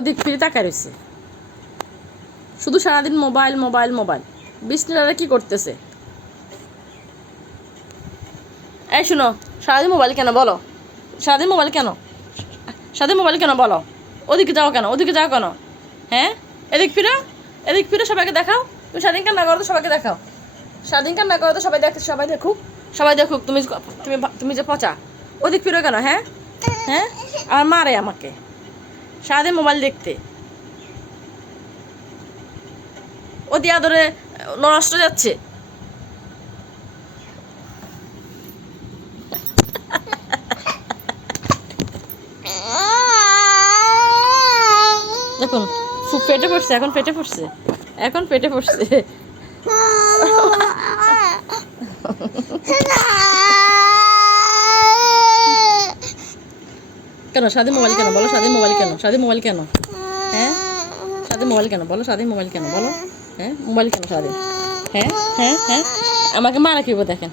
ওদিক ফিরে তাকায় রয়েছে, শুধু সারাদিন মোবাইল মোবাইল মোবাইল। বিষ্ণুরা কি করতেছে? এই শুনো, সারাদিন মোবাইল কেন বলো? সারাদিন মোবাইল কেন? সারাদিন মোবাইল কেন বলো? ওদিকে যাও কেন? ওদিকে যাও কেন? হ্যাঁ, এদিক ফিরো, এদিক ফিরো, সবাইকে দেখাও। তুমি সারাদিন কান্না করো তো সবাইকে দেখাও। সারাদিন কান্না করো তো সবাই দেখতে, সবাই দেখুক, সবাই দেখুক তুমি তুমি তুমি যে পচা। ওদিক ফিরো কেন? হ্যাঁ হ্যাঁ, আর মারে আমাকে সারাদিন মোবাইল দেখতে। ওদি আদরে নষ্ট যাচ্ছে। দেখুন ফেটে পড়ছে, এখন ফেটে পড়ছে, এখন ফেটে পড়ছে। কেন সারাদিন মোবাইল কেন বলো? সারাদিন মোবাইল কেন? সারাদিন মোবাইল কেন? হ্যাঁ, সারাদিন মোবাইল কেন বলো? সারাদিন মোবাইল কেন বলো? হ্যাঁ, মোবাইল কেন সারাদিন? হ্যাঁ হ্যাঁ হ্যাঁ, আমাকে মারা কিবো দেখেন।